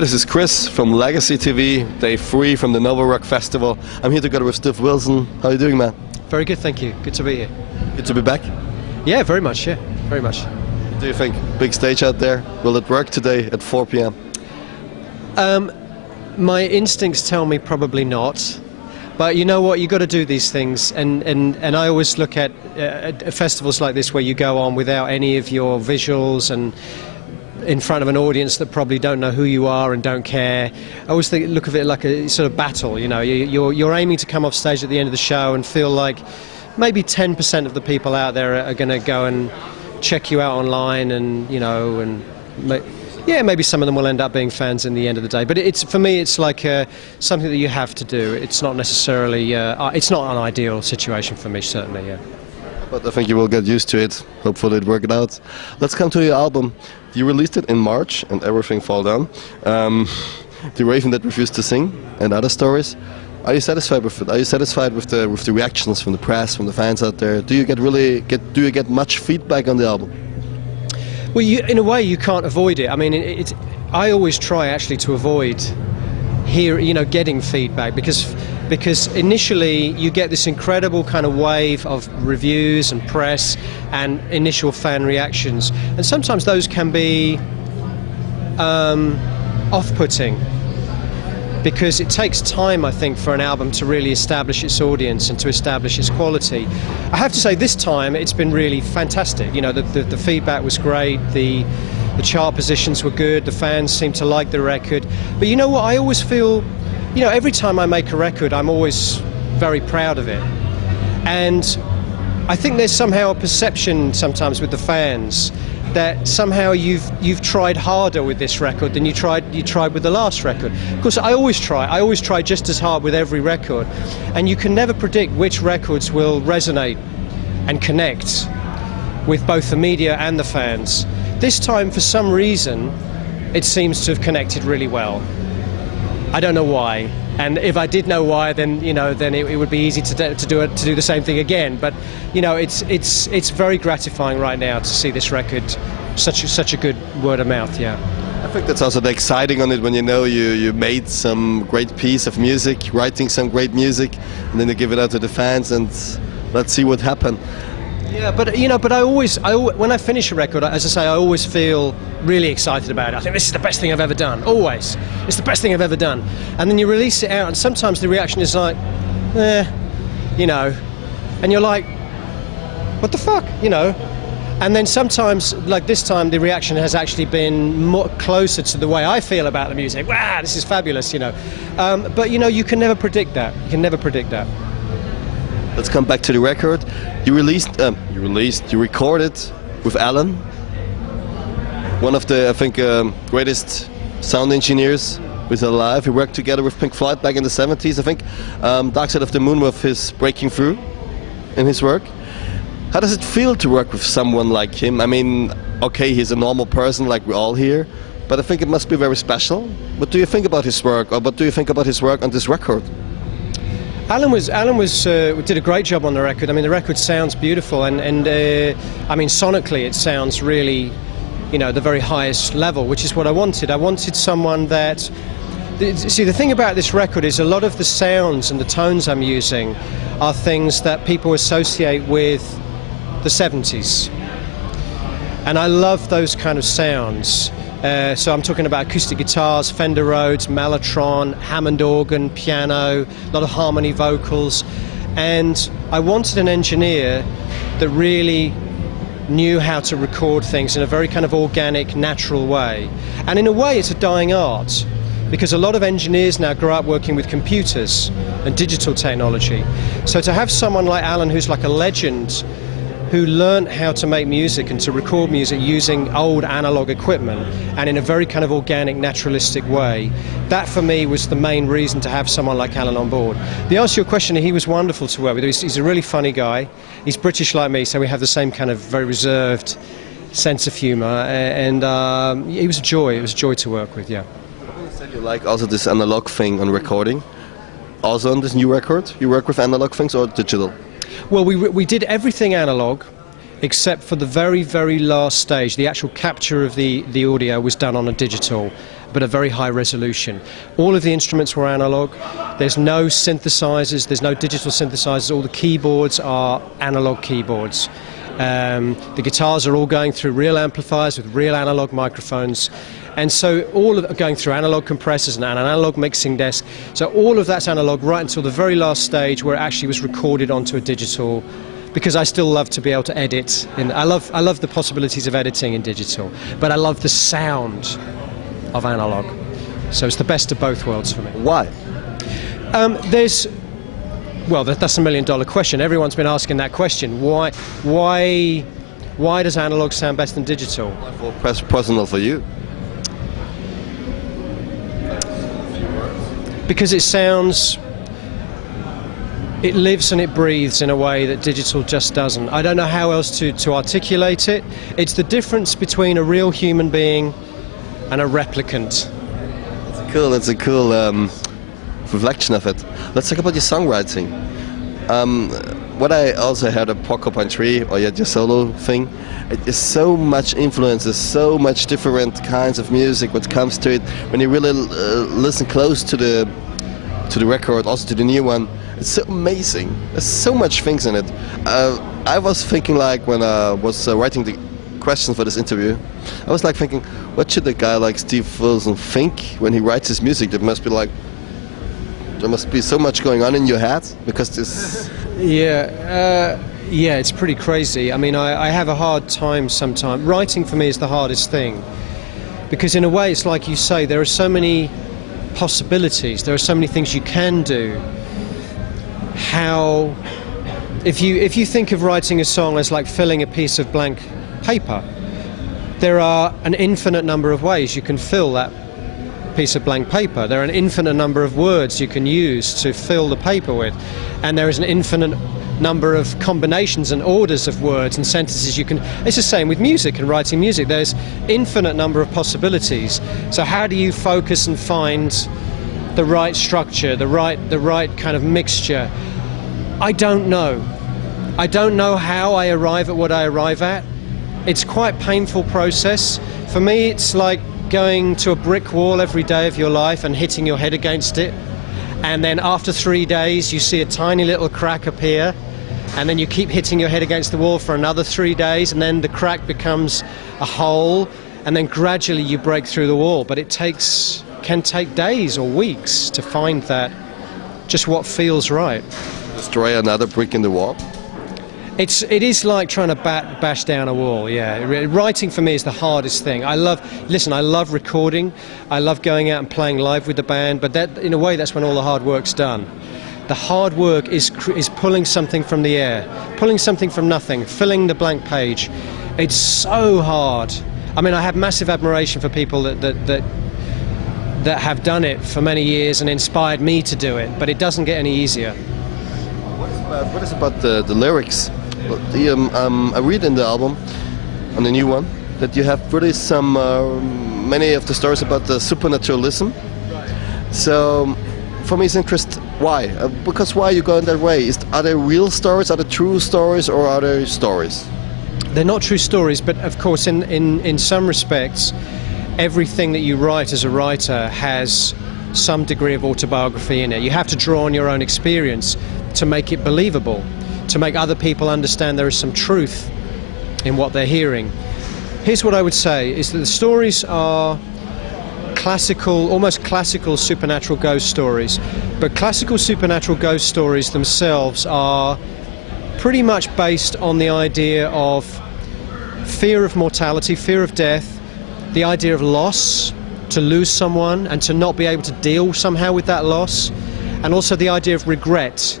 Hi, this is Chris from Legacy TV, day 3 from the Nova Rock Festival. I'm here together with Steve Wilson. How are you doing, man? Very good, thank you. Good to be here. Good to be back? Yeah, very much, yeah. Very much. What do you think? Big stage out there. Will it work today at 4 p.m.? My instincts tell me probably not. But you know what, you've got to do these things, and I always look at festivals like this where you go on without any of your visuals and in front of an audience that probably don't know who you are and don't care. I always look at it like a sort of battle, you know. You're aiming to come off stage at the end of the show and feel like maybe 10% of the people out there are going to go and check you out online, and, you know, and yeah, maybe some of them will end up being fans in the end of the day. But for me, it's like something that you have to do. It's not necessarily, it's not an ideal situation for me, certainly, yeah. But I think you will get used to it. Hopefully it worked out. Let's come to your album. You released it in March and everything fell down. The Raven That Refused to Sing and other stories. Are you satisfied with it? Are you satisfied with the reactions from the press, from the fans out there? Do you get much feedback on the album? Well, in a way, you can't avoid it. I mean, I always try actually to avoid getting feedback, because initially you get this incredible kind of wave of reviews and press and initial fan reactions, and sometimes those can be off-putting, because it takes time, I think, for an album to really establish its audience and to establish its quality. I have to say, this time it's been really fantastic. You know, the feedback was great, the chart positions were good, the fans seem to like the record. But you know what, I always feel, you know, every time I make a record, I'm always very proud of it. And I think there's somehow a perception sometimes with the fans that somehow you've tried harder with this record than you tried with the last record. Of course, I always try just as hard with every record, and you can never predict which records will resonate and connect with both the media and the fans. This time, for some reason, it seems to have connected really well. I don't know why, and if I did know why, then it would be easy to do the same thing again. But you know, it's very gratifying right now to see this record such a good word of mouth. Yeah. I think that's also the exciting on it, when you know you made some great piece of music, writing some great music, and then you give it out to the fans, and let's see what happens. Yeah, but you know, I always when I finish a record, as I say, I always feel really excited about it. I think this is the best thing I've ever done. Always, it's the best thing I've ever done. And then you release it out, and sometimes the reaction is like, you know, and you're like, what the fuck, you know? And then sometimes, like this time, the reaction has actually been more closer to the way I feel about the music. Wow, this is fabulous, you know. But you know, you can never predict that. You can never predict that. Let's come back to the record. You recorded with Alan, one of the, I think, greatest sound engineers who's alive. He worked together with Pink Floyd back in the 70s, I think. Dark Side of the Moon was his breaking through in his work. How does it feel to work with someone like him? I mean, okay, he's a normal person like we all here, but I think it must be very special. What do you think about his work, or what do you think about his work on this record? Alan did a great job on the record. I mean, the record sounds beautiful, and I mean, sonically it sounds really, you know, the very highest level, which is what I wanted. I wanted someone that, see, the thing about this record is a lot of the sounds and the tones I'm using are things that people associate with the 70s. And I love those kind of sounds. So I'm talking about acoustic guitars, Fender Rhodes, Mellotron, Hammond organ, piano, a lot of harmony vocals. And I wanted an engineer that really knew how to record things in a very kind of organic, natural way. And in a way, it's a dying art, because a lot of engineers now grow up working with computers and digital technology. So to have someone like Alan, who's like a legend, who learned how to make music and to record music using old analog equipment and in a very kind of organic, naturalistic way, that for me was the main reason to have someone like Alan on board. The answer to your question, he was wonderful to work with. He's a really funny guy. He's British like me, so we have the same kind of very reserved sense of humour, and it was a joy. It was a joy to work with, yeah. You said you like also this analog thing on recording. Also on this new record, you work with analog things or digital? Well, we did everything analog, except for the very, very last stage. The actual capture of the audio was done on a digital. but a very high resolution. All of the instruments were analog. There's no synthesizers, there's no digital synthesizers. All the keyboards are analog keyboards. The guitars are all going through real amplifiers with real analog microphones. And so all of going through analog compressors and an analog mixing desk. So all of that's analog right until the very last stage where it actually was recorded onto a digital, because I still love to be able to edit. And I love the possibilities of editing in digital, but I love the sound of analog. So it's the best of both worlds for me. Why? Well, that's $1 million question. Everyone's been asking that question. Why does analog sound better than digital? Personal for you. Because it lives and it breathes in a way that digital just doesn't. I don't know how else to articulate it. It's the difference between a real human being and a replicant. That's a cool reflection of it. Let's talk about your songwriting. What I also heard of Porcupine Tree, or your solo thing, it is so much influences, so much different kinds of music what comes to it. When you really listen close to the record, also to the new one, it's so amazing. There's so much things in it. I was thinking, like, when I was writing the questions for this interview, I was like thinking, what should a guy like Steve Wilson think when he writes his music? There must be so much going on in your head, because this. Yeah, it's pretty crazy. I mean, I have a hard time sometimes. Writing for me is the hardest thing, because in a way, it's like you say, there are so many possibilities. There are so many things you can do. If you think of writing a song as like filling a piece of blank paper, there are an infinite number of ways you can fill that piece of blank paper. There are an infinite number of words you can use to fill the paper with, and there is an infinite number of combinations and orders of words and sentences you can. It's the same with music and writing music. There's infinite number of possibilities. So how do you focus and find the right structure, the right kind of mixture? I don't know. I don't know how I arrive at what I arrive at. It's quite a painful process. For me, it's like going to a brick wall every day of your life and hitting your head against it, and then after 3 days you see a tiny little crack appear, and then you keep hitting your head against the wall for another 3 days, and then the crack becomes a hole, and then gradually you break through the wall. But it can take days or weeks to find that, just what feels right. Destroy another brick in the wall? It is like trying to bash down a wall, yeah. Writing for me is the hardest thing. I love recording. I love going out and playing live with the band, but that, in a way, that's when all the hard work's done. The hard work is pulling something from the air, pulling something from nothing, filling the blank page. It's so hard. I mean, I have massive admiration for people that have done it for many years and inspired me to do it, but it doesn't get any easier. What is about the lyrics? I read in the album, on the new one, that you have really many of the stories about the supernaturalism. So, for me, it's interesting. Why? Because why you go in that way? Are they real stories? Are they true stories, or are they stories? They're not true stories, but of course, in some respects, everything that you write as a writer has some degree of autobiography in it. You have to draw on your own experience to make it believable, to make other people understand there is some truth in what they're hearing. Here's what I would say, is that the stories are almost classical supernatural ghost stories, but classical supernatural ghost stories themselves are pretty much based on the idea of fear of mortality, fear of death, the idea of loss, to lose someone and to not be able to deal somehow with that loss, and also the idea of regret,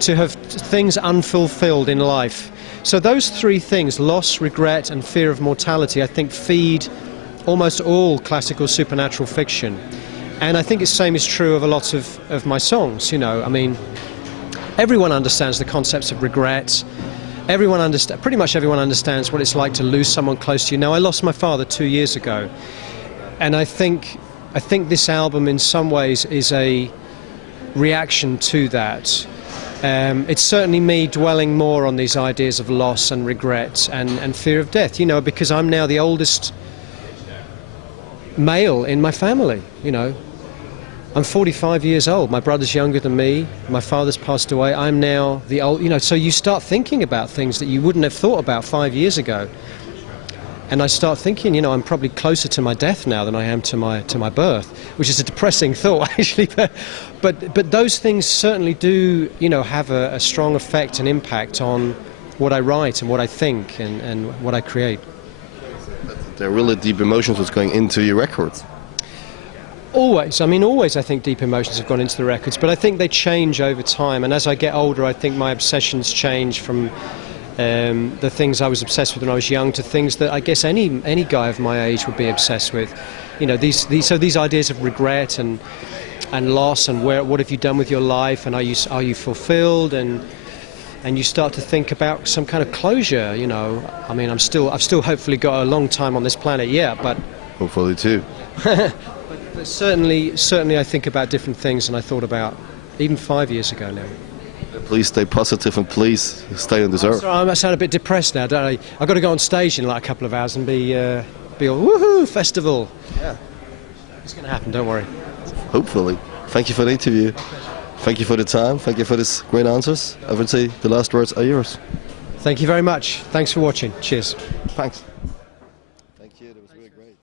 to have things unfulfilled in life. So those three things, loss, regret, and fear of mortality, I think feed almost all classical supernatural fiction. And I think the same is true of a lot of my songs, you know. I mean, everyone understands the concepts of regret. Pretty much everyone understands what it's like to lose someone close to you. Now, I lost my father 2 years ago, and I think this album in some ways is a reaction to that. It's certainly me dwelling more on these ideas of loss and regret and fear of death, you know, because I'm now the oldest male in my family, you know. I'm 45 years old. My brother's younger than me. My father's passed away. I'm now the old, you know, so you start thinking about things that you wouldn't have thought about 5 years ago. And I start thinking, you know, I'm probably closer to my death now than I am to my birth, which is a depressing thought, actually. But those things certainly do, you know, have a strong effect and impact on what I write and what I think and what I create. There are really deep emotions that's going into your records. Always. I mean, always I think deep emotions have gone into the records, but I think they change over time. And as I get older, I think my obsessions change from the things I was obsessed with when I was young to things that I guess any guy of my age would be obsessed with. You know, these ideas of regret and loss and what have you done with your life and are you fulfilled and you start to think about some kind of closure. You know, I mean, I've still hopefully got a long time on this planet yet, but hopefully too. But certainly I think about different things than I thought about even 5 years ago now. Please stay positive and please stay on this earth. Sorry, I sound a bit depressed now, don't I? I've got to go on stage in like a couple of hours and be all woohoo festival. Yeah, it's going to happen. Don't worry. Hopefully. Thank you for the interview. Thank you for the time. Thank you for these great answers. I would say the last words are yours. Thank you very much. Thanks for watching. Cheers. Thanks.